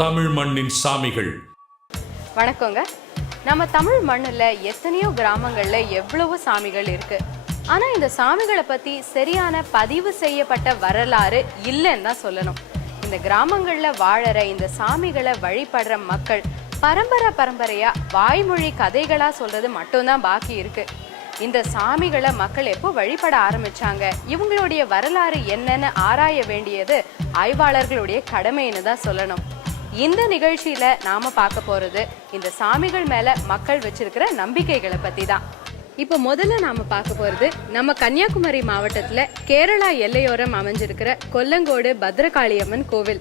தமிழ் மண்ணின் சாமிகள். வணக்கங்க. நம்ம தமிழ் மண்ணுல எத்தனையோ கிராமங்கள்ல எவ்வளவோ சாமிகள் இருக்கு. ஆனா இந்த சாமிகளை பத்தி சரியான பதிவு செய்யப்பட்ட வரலாறு இல்லைன்னு தான் சொல்லணும். இந்த கிராமங்கள்ல வாழற இந்த சாமிகளை வழிபடுற மக்கள் பரம்பரை பரம்பரையாக வாய்மொழி கதைகளா சொல்றது மட்டும்தான் பாக்கி இருக்கு. இந்த சாமிகளை மக்கள் எப்போ வழிபட ஆரம்பிச்சாங்க? இவங்களுடைய வரலாறு என்னன்னு ஆராய வேண்டியது ஆய்வாளர்களுடைய கடமைன்னு தான் சொல்லணும். இந்த நிகழ்ச்சியில நாம பார்க்க போறது இந்த சாமிகள் மேல மக்கள் வச்சிருக்கிற நம்பிக்கைகளை பத்தி தான் இப்போ முதல்ல நாம பார்க்க போறது நம்ம கன்னியாகுமரி மாவட்டத்துல கேரளா எல்லையோரம் அமைஞ்சிருக்கிற கொல்லங்கோடு பத்ரகாளியம்மன் கோவில்.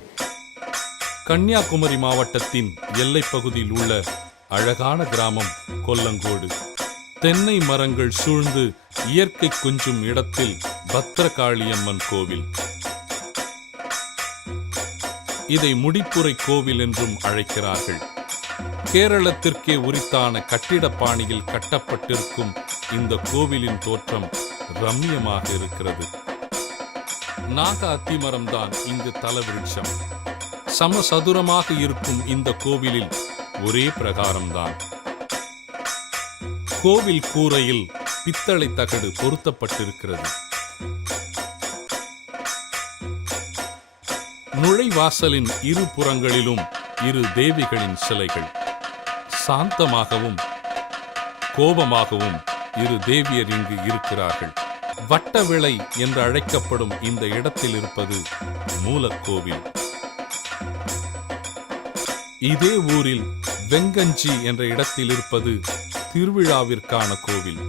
கன்னியாகுமரி மாவட்டத்தின் எல்லை பகுதியில் உள்ள அழகான கிராமம் கொல்லங்கோடு. தென்னை மரங்கள் சூழ்ந்து இயற்கை கொஞ்சும் இடத்தில் பத்ரகாளியம்மன் கோவில். இதை முடிப்புரை கோவில் என்றும் அழைக்கிறார்கள். கேரளத்திற்கே உரித்தான கட்டிட பாணியில் கட்டப்பட்டிருக்கும் இந்த கோவிலின் தோற்றம் ரம்மியமாக இருக்கிறது. நாக அத்திமரம்தான் இங்கு தலவிருட்சம். சமசதுரமாக இருக்கும் இந்த கோவிலில் ஒரே பிரகாரம்தான். கோவில் கூரையில் பித்தளை தகடு பொருத்தப்பட்டிருக்கிறது. நுழைவாசலின் இரு புறங்களிலும் இரு தேவிகளின் சிலைகள். சாந்தமாகவும் கோபமாகவும் இரு தேவியர் இங்கு இருக்கிறார்கள். வட்டவிளை என்று அழைக்கப்படும் இந்த இடத்தில் இருப்பது மூலக்கோவில். இதே ஊரில் வெங்கஞ்சி என்ற இடத்தில் இருப்பது திருவிழாவிற்கான கோவில்.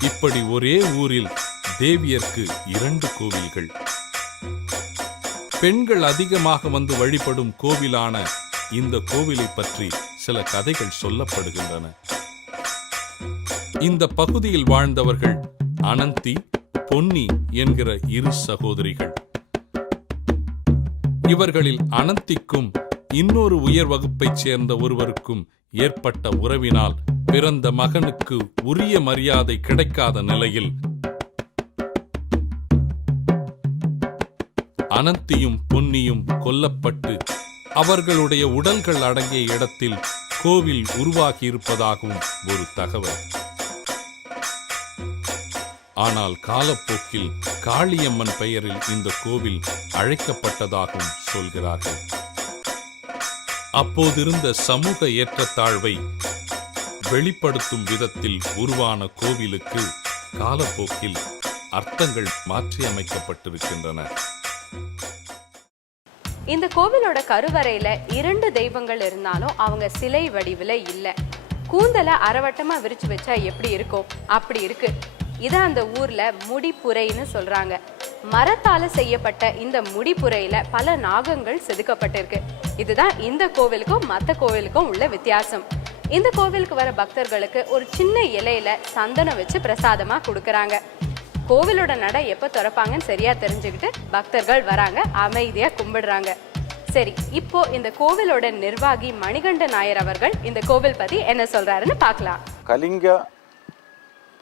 இப்படி ஒரே ஊரில் தேவியர்க்கு இரண்டு கோவில்கள். பெண்கள் அதிகமாக வந்து வழிபடும் கோவிலான இந்த கோவிலை பற்றி சில கதைகள் சொல்லப்படுகின்றன. இந்த பகுதியில் வாழ்ந்தவர்கள் அனந்தி பொன்னி என்கிற இரு சகோதரிகள். இவர்களில் அனந்திக்கும் இன்னொரு உயர் வகுப்பைச் சேர்ந்த ஒருவருக்கும் ஏற்பட்ட உறவினால் பிறந்த மகனுக்கு உரிய மரியாதை கிடைக்காத நிலையில் அனந்தியும் பொன்னியும் கொல்லப்பட்டு அவர்களுடைய உடல்கள் அடங்கிய இடத்தில் கோவில் உருவாகியிருப்பதாகவும் ஒரு தகவல். ஆனால் காலப்போக்கில் காளியம்மன் பெயரில் இந்த கோவில் அழைக்கப்பட்டதாகவும் சொல்கிறார்கள். அப்போதிருந்த சமூக ஏற்றத்தாழ்வை வெளிப்படுத்தும் விதத்தில் உருவான கோவிலுக்கு காலப்போக்கில் அர்த்தங்கள் மாற்றியமைக்கப்பட்டிருக்கின்றன. இந்த கோவிலோட கருவறையில இரண்டு தெய்வங்கள் இருந்தாலும் அவங்க சிலை வடிவில் இல்லை. கூந்தலை அரவட்டமா விரிச்சு வச்சா எப்படி இருக்கும்? அப்படி இருக்கு. இது அந்த ஊர்ல முடிப்புரைன்னு சொல்றாங்க. மரத்தால செய்யப்பட்ட இந்த முடிப்புரையில பல நாகங்கள் செதுக்கப்பட்டிருக்கு. இதுதான் இந்த கோவிலுக்கும் மத்த கோவிலுக்கும் உள்ள வித்தியாசம். இந்த கோவிலுக்கு வர பக்தர்களுக்கு ஒரு சின்ன இலையில சந்தனம் வச்சு பிரசாதமா கொடுக்கறாங்க. கோவிலோட நடை எப்போ திறப்பாங்கன்னு சரியா தெரிஞ்சுக்கிட்டு பக்தர்கள் வராங்க அமைதியா கும்பிடுறாங்க. சரி இப்போ இந்த கோவிலோட நிர்வாகி மணிகண்ட நாயர் அவர்கள் இந்த கோவில் பத்தி என்ன சொல்றாருன்னு பார்க்கலாம். கலிங்க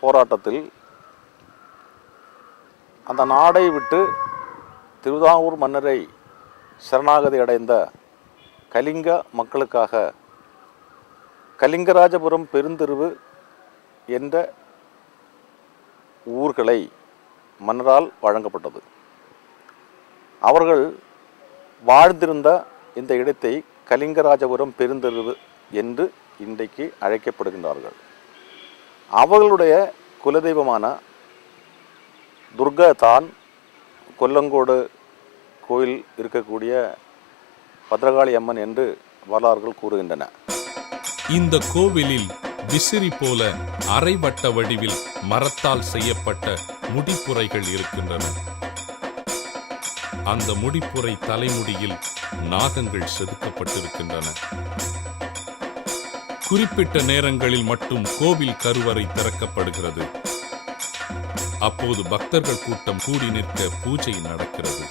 போராட்டத்தில் அந்த நாடை விட்டு திருவிதாங்கூர் மன்னரை சரணாகதி அடைந்த கலிங்க மக்களுக்காக கலிங்கராஜபுரம் பெருந்தெருவு என்ற ஊர்களை மன்னரால் வழங்கப்பட்டது. அவர்கள் வாழ்ந்திருந்த இந்த இடத்தை கலிங்கராஜபுரம் பெருந்தெருவு என்று இன்றைக்கு அழைக்கப்படுகின்றார்கள். அவர்களுடைய குலதெய்வமான துர்கா தான் கொல்லங்கோடு கோயில் இருக்கக்கூடிய பத்ரகாளி அம்மன் என்று வரலாறுகள் கூறுகின்றன. இந்த கோவிலில் விசிறி போல அரைவட்ட வடிவில் மரத்தால் செய்யப்பட்ட முடிப்புரைகள் இருக்கின்றன. அந்த முடிப்புரை தலைமுடியில் நாகங்கள் செதுக்கப்பட்டிருக்கின்றன. குறிப்பிட்ட நேரங்களில் மட்டும் கோவில் கருவறை திறக்கப்படுகிறது. அப்போது பக்தர்கள் கூட்டம் கூடி நிற்க பூஜை நடக்கிறது.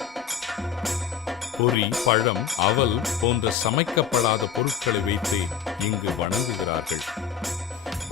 பொறி பழம் அவல் போன்ற சமைக்கப்படாத பொருட்களை வைத்து இங்கு வணங்குகிறார்கள்.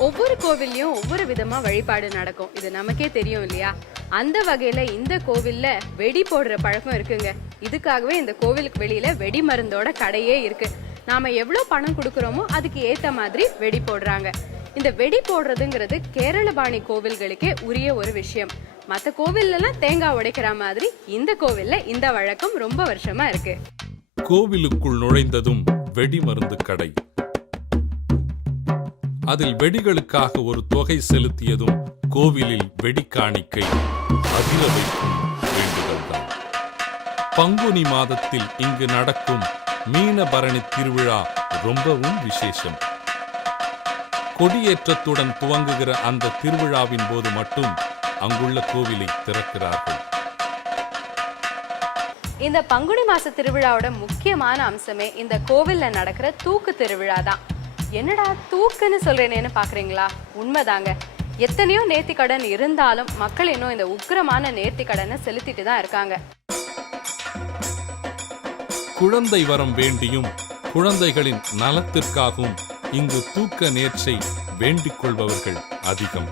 ஒவ்வொரு கோவில்லையும் ஒவ்வொரு விதமா வழிபாடு நடக்கும். இது நமக்கே தெரியும் இல்லையா? அந்த வகையில இந்த கோவில்ல வெடி போடுற பழக்கம் இருக்குங்க. இதுக்காகவே இந்த கோவிலுக்கு வெளியில வெடி மருந்தோட கடையே இருக்கு. நாம எவ்வளவு பணம் கொடுக்கறோமோ அதுக்கு ஏத்த மாதிரி வெடி போடுறாங்க. இந்த வெடி போடுறதுங்கிறது கேரளபாணி கோவில்களுக்கே உரிய ஒரு விஷயம். மற்ற கோவில்லாம் தேங்காய் உடைக்கிற மாதிரி இந்த கோவில்ல இந்த வழக்கம் ரொம்ப வருஷமா இருக்கு. கோவிலுக்குள் நுழைந்ததும் வெடிமருந்து கடை. அதில் வெடிகளுக்காக ஒரு தொகை செலுத்தியதும் கோவிலில் வெடிக்காணிக்கை அதிர வைக்கும் வேண்டுதல்தான் பங்குனி மாதத்தில் இங்கு நடக்கும் மீனபரணி திருவிழா ரொம்பவும் விசேஷம். கொடியேற்றத்துடன் துவங்குகிற அந்த திருவிழாவின் போது மட்டும் அங்குள்ள கோவிலை திறக்கிறார்கள். இந்த பங்குனி மாச திருவிழாவோட முக்கியமான அம்சமே இந்த கோவில்ல நடக்கிற தூக்கு திருவிழா தான் என்னடா தூக்குன்னு சொல்றேனேன்னு பார்க்குறீங்களா உண்மைதாங்க. எத்தனையோ நேர்த்தி கடன் இருந்தாலும் மக்கள் இன்னும் இந்த உக்கிரமான நேர்த்தி கடனை செலுத்திட்டு தான் இருக்காங்க. குழந்தை வரம் வேண்டியும் குழந்தைகளின் நலத்திற்காகவும் இங்கு தூக்க நேர்ச்சை வேண்டிக் கொள்பவர்கள் அதிகம்.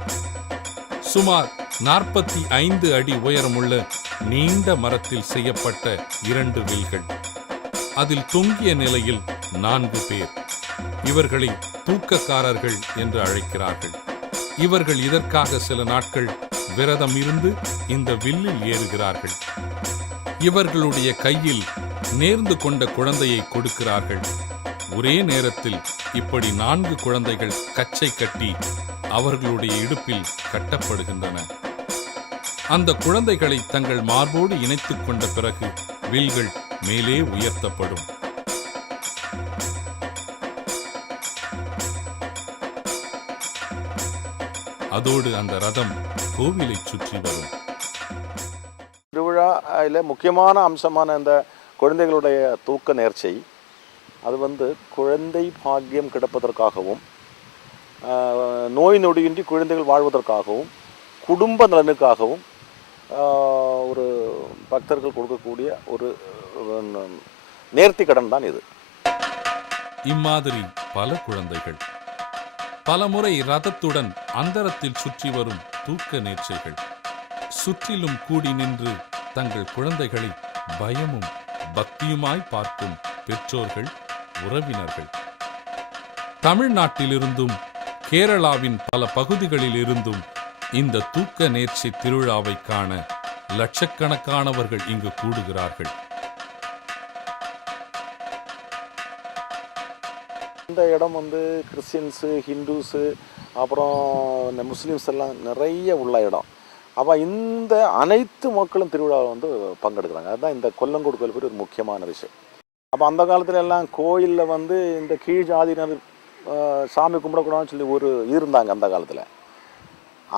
சுமார் நாற்பத்தி ஐந்து அடி உயரமுள்ள நீண்ட மரத்தில் செய்யப்பட்ட இரண்டு வில்கள். அதில் தொங்கிய நிலையில் நான்கு பேர். இவர்களை தூக்கக்காரர்கள் என்று அழைக்கிறார்கள். இவர்கள் இதற்காக சில நாட்கள் விரதம் இருந்து இந்த வில்லில் ஏறுகிறார்கள். இவர்களுடைய கையில் நேர்ந்து கொண்ட குழந்தையை கொடுக்கிறார்கள். ஒரே நேரத்தில் இப்படி நான்கு குழந்தைகள் கச்சை கட்டி அவர்களுடைய இடுப்பில் கட்டப்படுகின்றன. அந்த குழந்தைகளை தங்கள் மார்போடு இணைத்துக் கொண்ட பிறகு வில்கள் மேலே உயர்த்தப்படும். அதோடு அந்த ரதம் கோவிலை சுற்றி வரும். திருவிழாவில் முக்கியமான அம்சமான இந்த குழந்தைகளுடைய தூக்க நேர்ச்சை அது வந்து குழந்தை பாக்கியம் கிடைப்பதற்காகவும் நோய் நொடியின்றி குழந்தைகள் வாழ்வதற்காகவும் குடும்ப நலனுக்காகவும் ஒரு பக்தர்கள் கொடுக்கக்கூடிய ஒரு நேர்த்தி கடன் தான் இது. இம்மாதிரி பல குழந்தைகள் பலமுறை ரதத்துடன் அந்தரத்தில் சுற்றி வரும் தூக்க நேர்ச்சைகள். சுற்றிலும் கூடி நின்று தங்கள் குழந்தைகளை பயமும் பக்தியுமாய் பார்க்கும் பெற்றோர்கள் உறவினர்கள். தமிழ்நாட்டிலிருந்தும் கேரளாவின் பல பகுதிகளில் இருந்தும் இந்த தூக்க நேர்ச்சி திருவிழாவை காண லட்சக்கணக்கானவர்கள் இங்கு கூடுகிறார்கள். இந்த இடம் வந்து கிறிஸ்டியன்ஸு ஹிந்துஸு அப்புறம் இந்த முஸ்லீம்ஸ் எல்லாம் நிறைய உள்ள இடம். அப்போ இந்த அனைத்து மக்களும் திருவிழாவில் வந்து பங்கெடுக்கிறாங்க. அதுதான் இந்த கொல்லங்கோடு கோயில் பேர் ஒரு முக்கியமான விஷயம். அப்போ அந்த காலத்துல எல்லாம் கோயிலில் வந்து இந்த கீழ் ஜாதியினர் சாமி கும்பிடக்கூடாதுன்னு சொல்லி ஒரு இருந்தாங்க அந்த காலத்தில்.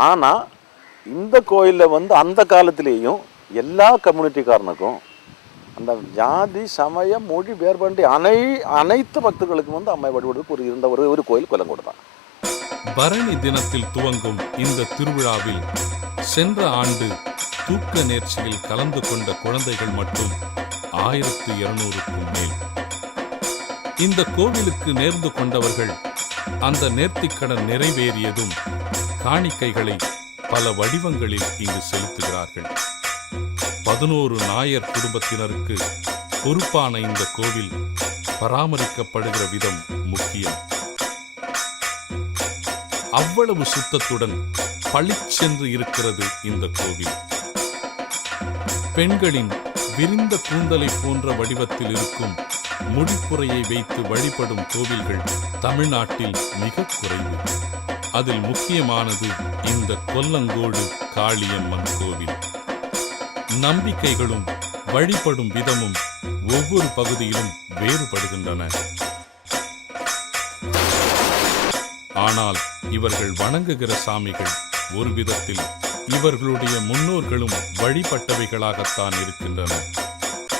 ஆனால் இந்த கோயிலில் வந்து அந்த காலத்திலேயும் எல்லா கம்யூனிட்டிக்காரனுக்கும் அந்த ஜாதி சமய மொழி வேறுபாண்டி அனை அனைத்து பக்தர்களுக்கும் வந்து அம்மை வழிபடுறதுக்கு ஒரு இருந்த ஒரு ஒரு கோயில் கொலங்கோடு தான். பரணி தினத்தில் துவங்கும் இந்த திருவிழாவில் சென்ற ஆண்டு தூக்க நேர்ச்சியில் கலந்து கொண்ட குழந்தைகள் மட்டும் ஆயிரத்து இருநூறுக்கும் மேல். இந்த கோவிலுக்கு நேர்ந்து கொண்டவர்கள் அந்த நேர்த்திக்கடன் நிறைவேறியதும் காணிக்கைகளை பல வடிவங்களில் இங்கு செலுத்துகிறார்கள். பதினோரு நாயர் குடும்பத்தினருக்கு பொறுப்பான இந்த கோவில் பராமரிக்கப்படுகிற விதம் முக்கியம். அவ்வளவு சுத்தத்துடன் பளிச்சென்று இருக்கிறது இந்த கோவில். பெண்களின் விரிந்த கூந்தலை போன்ற வடிவத்தில் இருக்கும் முடிப்புறையை வைத்து வழிபடும் கோவில்கள் தமிழ்நாட்டில் மிக குறைவு. அதில் முக்கியமானது இந்த கொல்லங்கோடு காளியம்மன் கோவில். நம்பிக்கைகளும் வழிபடும் விதமும் ஒவ்வொரு பகுதியிலும் வேறுபடுகின்றன. ஆனால் இவர்கள் வணங்குகிற சாமிகள் ஒரு விதத்தில் இவர்களுடைய முன்னோர்களும் வழிபட்டவைகளாகத்தான் இருக்கின்றன.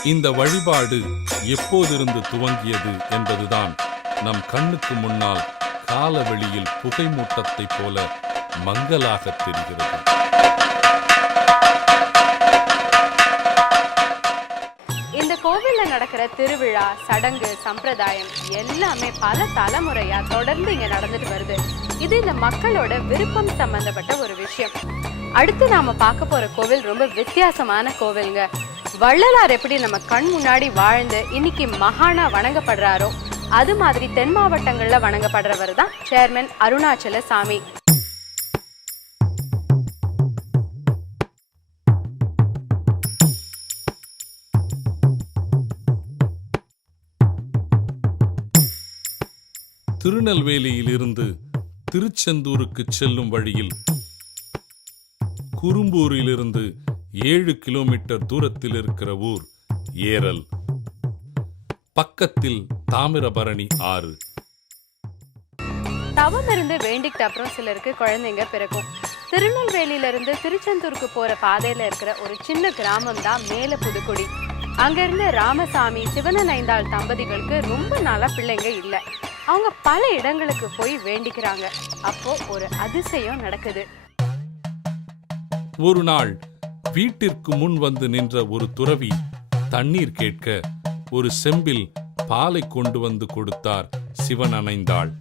இந்த வழிபாடு எப்போதிருந்து துவங்கியது என்பதுதான் நம் கண்ணுக்கு முன்னால் காலவெளியில் புகைமூட்டத்தைப் போல மங்கலாக தெரிகிறது. நடக்கிற திருவிழா சடங்கு சம்பிரதாயம் எல்லாமே பல தலைமுறையா தொடர்ந்து இங்க நடந்துட்டு வருது. இது இந்த மக்களோட விருப்பம் சம்பந்தப்பட்ட ஒரு விஷயம். அடுத்து நாம பார்க்க போற கோவில் ரொம்ப வித்தியாசமான கோவிலுங்க. வள்ளலார் எப்படி நம்ம கண் முன்னாடி வாழ்ந்து இன்னைக்கு மகானா வணங்கப்படுறாரோ அது மாதிரி தென் மாவட்டங்கள்ல வணங்கப்படுறவர் தான் சேர்மன் அருணாச்சல சாமி திருநெல்வேலியிலிருந்து திருச்செந்தூருக்கு செல்லும் வழியில் குறும்பூரிலிருந்து ஏழு கிலோமீட்டர் தூரத்தில் இருக்கிற ஊர் ஏரல். பக்கத்தில் தாமிரபரணி ஆறு. தவம் இருந்து வேண்டிக்கிட்ட அப்புறம் சிலருக்கு குழந்தைங்க பிறக்கும். திருநெல்வேலியில இருந்து திருச்செந்தூருக்கு போற பாதையில இருக்கிற ஒரு சின்ன கிராமம் தான் மேல புதுக்குடி. அங்க இருந்த ராமசாமி சிவனனைந்தாள் தம்பதிகளுக்கு ரொம்ப நாளா பிள்ளைங்க இல்லை. அவங்க பல இடங்களுக்கு போய் வேண்டிக்கிறாங்க. அப்போ ஒரு அதிசயம் நடக்குது. ஒரு நாள் வீட்டிற்கு முன் வந்து நின்ற ஒரு துறவி தண்ணீர் கேட்க ஒரு செம்பில் பாலை கொண்டு வந்து கொடுத்தார் சிவன் அணைந்தாள்.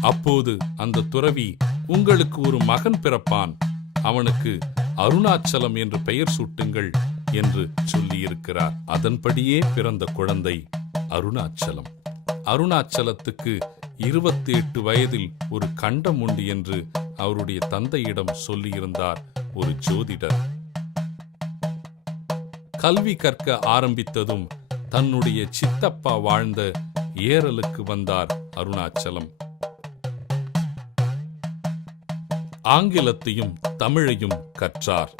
அப்போது அந்த துறவி உங்களுக்கு ஒரு மகன் பிறப்பான். அவனுக்கு அருணாச்சலம் என்று பெயர் சூட்டுங்கள் என்று சொல்லியிருக்கிறார். அதன்படியே பிறந்த குழந்தை அருணாச்சலம். அருணாச்சலத்துக்கு இருபத்தி எட்டு வயதில் ஒரு கண்டம் உண்டு என்று அவருடைய தந்தையிடம் சொல்லியிருந்தார் ஒரு ஜோதிடர். கல்வி கற்க ஆரம்பித்ததும் தன்னுடைய சித்தப்பா வாழ்ந்த ஏரலுக்கு வந்தார் அருணாச்சலம். ஆங்கிலத்தையும் தமிழையும் கற்றார்.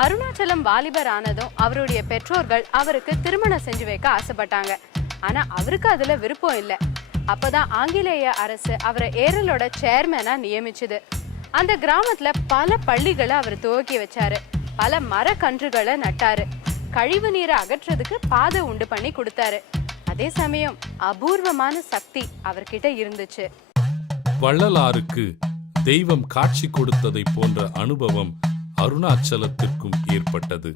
அருணாச்சலம் வாலிபர் ஆனதும் அவருடைய பெற்றோர்கள் அவருக்கு திருமணம் செஞ்சு வைக்க ஆசைப்பட்டாங்க. ஆனா அவருக்கு அதுல விருப்பம் இல்லை. அப்பதான் ஆங்கிலேய அரசு அவரை ஏரலோட சேர்மேனா நியமிச்சது. அந்த கிராமத்துல பல பள்ளிகளை அவர் துவக்கி வச்சாரு. பல மரக்கன்றுகளை நட்டாரு. கழிவு நீரை அகற்றுறதுக்கு பாதை உண்டு பண்ணி கொடுத்தாரு. அதே சமயம் அபூர்வமான சக்தி அவர்கிட்ட இருந்துச்சு. வள்ளலாருக்கு தெய்வம் காட்சி கொடுத்ததை போன்ற அனுபவம் அருணாச்சலத்திற்கும் ஏற்பட்டது.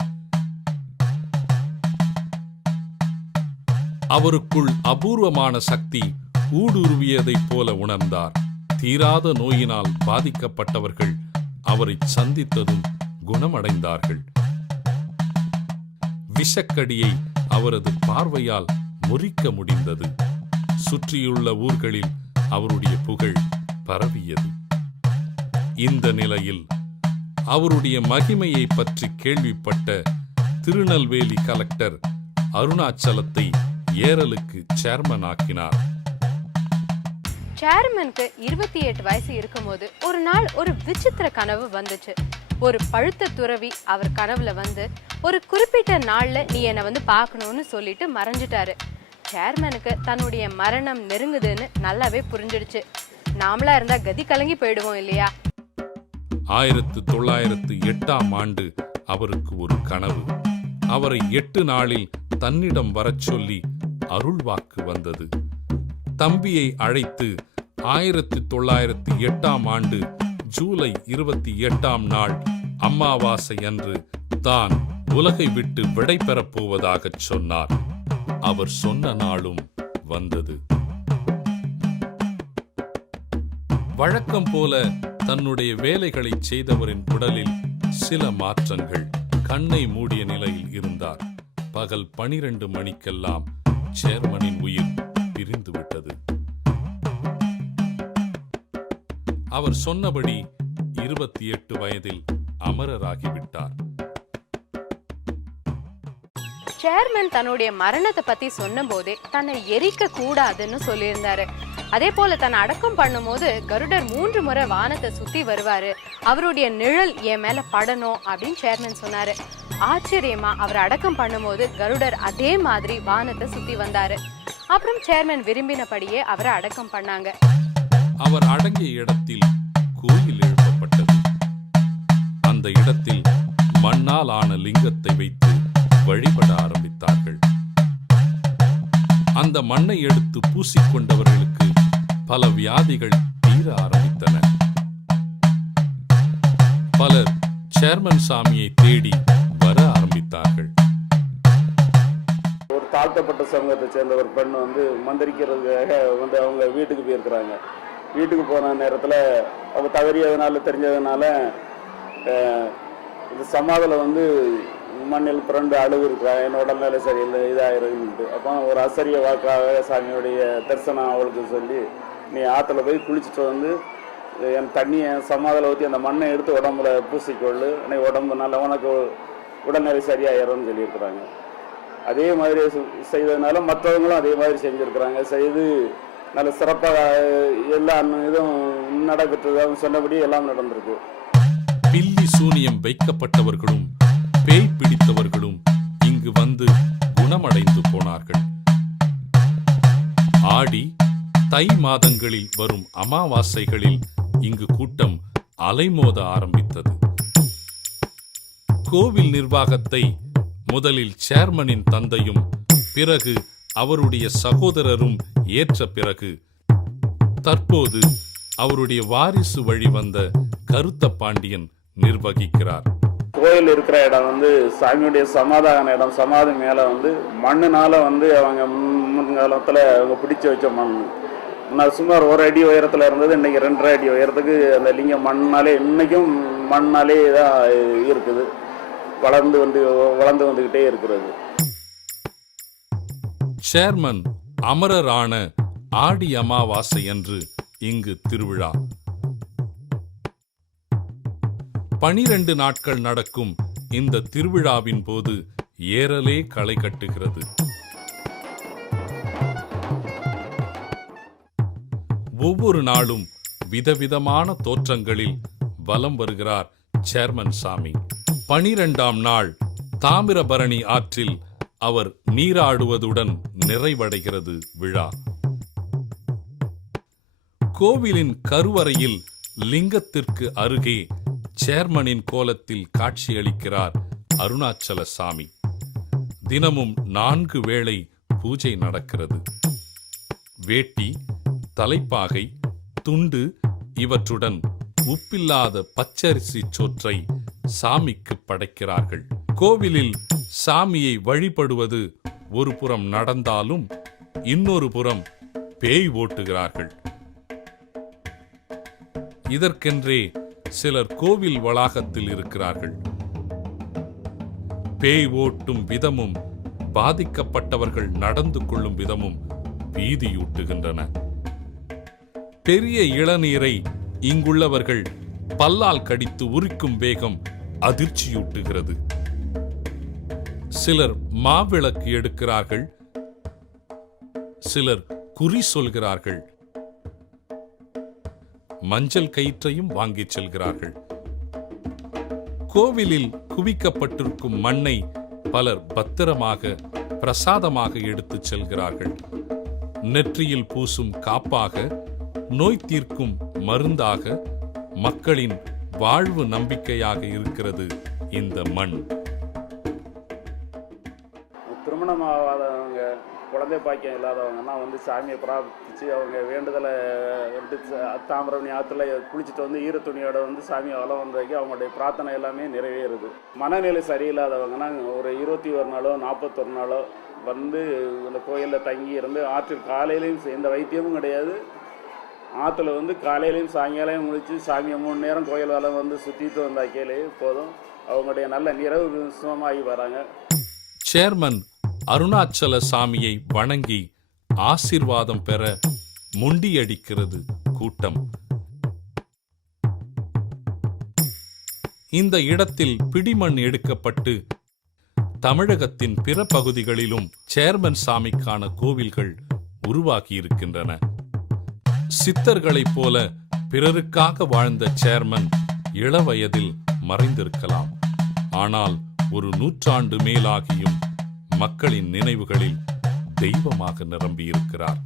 அவருக்குள் அபூர்வமான சக்தி ஊடுருவியதைப் போல உணர்ந்தார். தீராத நோயினால் பாதிக்கப்பட்டவர்கள் அவரை சந்தித்ததும் குணமடைந்தார்கள். விஷக்கடியை அவரது பார்வையால் முறிக்க முடிந்தது. சுற்றியுள்ள ஊர்களில் அவருடைய புகழ் பரவியது. இந்த நிலையில் அவருடைய மகிமையை பற்றி கேள்விப்பட்ட திருநெல்வேலி கலெக்டர் அருணாச்சலத்தை ஏரலுக்கு சேர்மன் ஆக்கினார். சேர்மனுக்கு இருபத்தி எட்டு வயசு இருக்கும்போது ஒரு நாள் ஒரு விசித்திர கனவு வந்துச்சு. ஒரு பழுத்த துறவி அவர் கனவுல வந்து ஒரு குறிப்பிட்ட நாள்ல நீ என்னை வந்து பார்க்கணும்னு சொல்லிட்டு மறைஞ்சிட்டாரு. சேர்மனுக்கு தன்னுடைய மரணம் நெருங்குதுன்னு நல்லாவே புரிஞ்சிடுச்சு. நாமளா இருந்தா கதி கலங்கி போயிடுவோம் இல்லையா? ஆயிரத்து தொள்ளாயிரத்து எட்டாம் ஆண்டு அவருக்கு ஒரு கனவு. அவரை எட்டு நாளில் தன்னிடம் வரச் சொல்லி அருள்வாக்கு வந்தது. தம்பியை அழைத்து ஆயிரத்தி தொள்ளாயிரத்தி எட்டாம் ஆண்டு ஜூலை இருபத்தி எட்டாம் நாள் அம்மாவாசை அன்று தான் உலகை விட்டு விடை பெறப் போவதாகச் சொன்னார். அவர் சொன்ன நாளும் வந்தது. வழக்கம் போல தன்னுடைய வேலைகளை செய்தவரின் உடலில் சில மாற்றங்கள். கண்ணை மூடிய நிலையில் இருந்தார். பகல் பனிரெண்டு மணிக்கெல்லாம் சேர்மனின் உயிர் பிரிந்துவிட்டது. அவர் சொன்னபடி இருபத்தி எட்டு வயதில் அமரராகிவிட்டார். சேர்மன் தன்னுடைய மரணத்தை பத்தி சொன்னபோதே தன்னை எரிக்க கூடாதுன்னு சொல்லியிருந்தாரு. அதே போல தன்னை அடக்கம் பண்ணும்போது கருடர் மூன்று முறை வானத்தை சுத்தி வருவாரு. அவருடைய நிழல் என் மேல படணும் அப்படின்னு சேர்மன் சொன்னாரு. ஆச்சரியமா அவர் அடக்கம் பண்ணும்போது கருடர் அதே மாதிரி வானத்தை சுத்தி வந்தாரு. அப்புறம் சேர்மன் விரும்பினபடியே அவரை அடக்கம் பண்ணாங்க. அவர் அடங்கிய இடத்தில் கோயில் மண்ணை எடுத்து பூசிக்கொண்டவர்களுக்கு பல வியாதிகள் தீர ஆரம்பித்தன. பலர் சேர்மன் சாமியை தேடி வர ஆரம்பித்தார்கள். ஒரு தாழ்த்தப்பட்ட சமூகத்தை சேர்ந்த ஒரு பெண் வந்து மந்திரிக்கிறதுக்காக வந்து அவங்க வீட்டுக்கு போயிருக்கிறாங்க. வீட்டுக்கு போன நேரத்தில் அவங்க தவறியதுனால தெரிஞ்சதுனால அஹ், இந்த சமாதில் வந்து மண்ணில் புரண்டு அழுகு இருக்கிறாங்க என்னோட உடல்நிலை சரியில்லை இதாயிருக்குன்ட்டு. அப்போ ஒரு அசரிய வாக்காக சாமியுடைய தரிசனம் அவளுக்கு சொல்லி நீ ஆற்றுல போய் குளிச்சுட்டு வந்து என் தண்ணியை சமாதில் ஊற்றி அந்த மண்ணை எடுத்து உடம்புல பூசிக்கொள்ளு. நீ உடம்பு நல்ல உனக்கு உடல்நிலை சரியாயிரும்னு சொல்லியிருக்கிறாங்க. அதே மாதிரி செய்ததுனால மற்றவங்களும் அதே மாதிரி செஞ்சுருக்கிறாங்க. செய்து நல்ல சிறப்பாக எல்லா இதுவும் நடைபெற்றது சொன்னபடி எல்லாம் நடந்திருக்கு. பில்லி சூனியம் வைக்கப்பட்டவர்களும் பேய் பிடித்தவர்களும் இங்கு வந்து குணமடைந்து போனார்கள். ஆடி தை மாதங்களில் வரும் அமாவாசைகளில் இங்கு கூட்டம் அலைமோத ஆரம்பித்தது. கோவில் நிர்வாகத்தை முதலில் சேர்மனின் தந்தையும் பிறகு அவருடைய சகோதரரும் ஏற்ற பிறகு தற்போது அவருடைய வாரிசு வழி வந்த கருத்த பாண்டியன் நிர்வகிக்கிறார். கோயில் இருக்கிற இடம் வந்து சாமியுடைய சமாதான இடம் சமாதி மேலே வந்து மண்ணுனால வந்து அவங்க முன் முன்காலத்தில் அவங்க பிடிச்சி வச்ச மண். நான் சுமார் ஒரு அடி உயரத்தில் இருந்தது இன்றைக்கி ரெண்டரை அடி உயரத்துக்கு அந்த லிங்கம் மண்ணாலே இன்னைக்கும் மண்ணாலே தான் இருக்குது. வளர்ந்து வந்து வளர்ந்து வந்துக்கிட்டே இருக்கிறது. சேர்மன் அமரரான ஆடி அமாவாசை அன்று இங்கு திருவிழா. பனிரெண்டு நாட்கள் நடக்கும் இந்த திருவிழாவின் போது ஏறலே களை கட்டுகிறது. ஒவ்வொரு நாளும் விதவிதமான தோற்றங்களில் வலம் வருகிறார் சேர்மன் சாமி. பனிரெண்டாம் நாள் தாமிரபரணி ஆற்றில் அவர் நீராடுவதுடன் நிறைவடைகிறது விழா. கோவிலின் கருவறையில் லிங்கத்திற்கு அருகே சேர்மனின் கோலத்தில் காட்சியளிக்கிறார் அருணாச்சல சாமி தினமும் நான்கு வேளை பூஜை நடக்கிறது. வேட்டி தலைப்பாகை துண்டு இவற்றுடன் உப்பில்லாத பச்சரிசி சோற்றை சாமிக்கு படைக்கிறார்கள். கோவிலில் சாமியை வழிபடுவது ஒரு புறம் நடந்தாலும் இன்னொரு புறம் பேய் ஓட்டுகிறார்கள். இதற்கென்றே சிலர் கோவில் வளாகத்தில் இருக்கிறார்கள். பேய் ஓட்டும் விதமும் பாதிக்கப்பட்டவர்கள் நடந்து கொள்ளும் விதமும் பீதியூட்டுகின்றன. பெரிய இளநீரை இங்குள்ளவர்கள் பல்லால் கடித்து உரிக்கும் வேகம் அதிர்ச்சியூட்டுகிறது. சிலர் மாவிளக்கு எடுக்கிறார்கள் சிலர் குறி சொல்கிறார்கள். மஞ்சள் கயிற்றையும் வாங்கிச் செல்கிறார்கள். கோவிலில் குவிக்கப்பட்டிருக்கும் மண்ணை பலர் பத்திரமாக பிரசாதமாக எடுத்துச் செல்கிறார்கள். நெற்றியில் பூசும் காப்பாக நோய் தீர்க்கும் மருந்தாக மக்களின் வாழ்வு நம்பிக்கையாக இருக்கிறது இந்த மண். திருமணம் குழந்தை பாக்கியம் இல்லாதவங்கன்னா வந்து சாமியை பிரார்த்திச்சு அவங்க வேண்டுதலை வந்து ச- ஆற்றுல குளிச்சுட்டு வந்து ஈர துணியோட வந்து சாமியை வளம் வந்ததுக்கு அவங்களுடைய பிரார்த்தனை எல்லாமே நிறைவேறுது. மனநிலை சரியில்லாதவங்கன்னா ஒரு இருபத்தி ஒரு நாளோ நாற்பத்தொரு நாளோ வந்து இந்த கோயிலில் தங்கி இருந்து ஆற்றில் காலையிலையும் எந்த வைத்தியமும் கிடையாது. ஆற்றுல வந்து காலையிலையும் சாயங்காலையும் முடித்து சாமியை மூணு நேரம் கோயில் வளம் வந்து சுற்றிட்டு வந்தாக்கேலே போதும். அவங்களுடைய நல்ல நிறைவு சுகமாகி வராங்க. சேர்மன் அருணாச்சல சாமியை வணங்கி ஆசிர்வாதம் பெற முண்டியடிக்கிறது கூட்டம். இந்த இடத்தில் பிடிமண் எடுக்கப்பட்டு தமிழகத்தின் பிற பகுதிகளிலும் சேர்மன் சாமிக்கான கோவில்கள் உருவாகியிருக்கின்றன. சித்தர்களைப் போல பிறருக்காக வாழ்ந்த சேர்மன் இளவயதில் மறைந்திருக்கலாம். ஆனால் ஒரு நூற்றாண்டு மேலாகியும் மக்களின் நினைவுகளில் தெய்வமாக நிரம்பியிருக்கிறார்.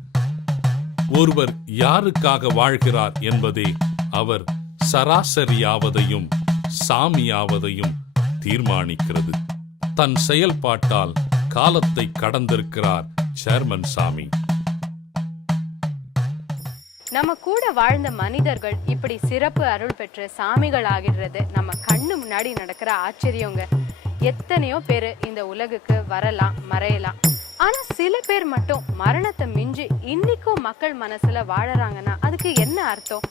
ஒருவர் யாருக்காக வாழ்கிறார் என்பதே அவர் சராசரியாவதையும் சாமியாவதையும் தீர்மானிக்கிறது. தன் செயல்பாட்டால் காலத்தை கடந்திருக்கிறார் சேர்மன் சாமி. நம்ம கூட வாழ்ந்த மனிதர்கள் இப்படி சிறப்பு அருள் பெற்ற சாமிகள் ஆகிடுறது நம்ம கண்ணு முன்னாடி நடக்கிற ஆச்சரியங்க. எத்தனையோ பேர் இந்த உலகுக்கு வரலாம் மறையலாம். ஆனா சில பேர் மட்டும் மரணத்தை மிஞ்சி இன்னைக்கும் மக்கள் மனசுல வாழறாங்கன்னா அதுக்கு என்ன அர்த்தம்?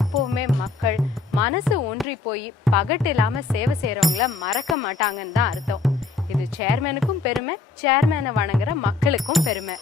எப்பவுமே மக்கள் மனசு ஒன்றி போய் பகட்டு இல்லாம சேவை செய்யறவங்கள மறக்க மாட்டாங்கன்னு தான் அர்த்தம். இது சேர்மேனுக்கும் பெருமை சேர்மேனை வணங்குற மக்களுக்கும் பெருமை.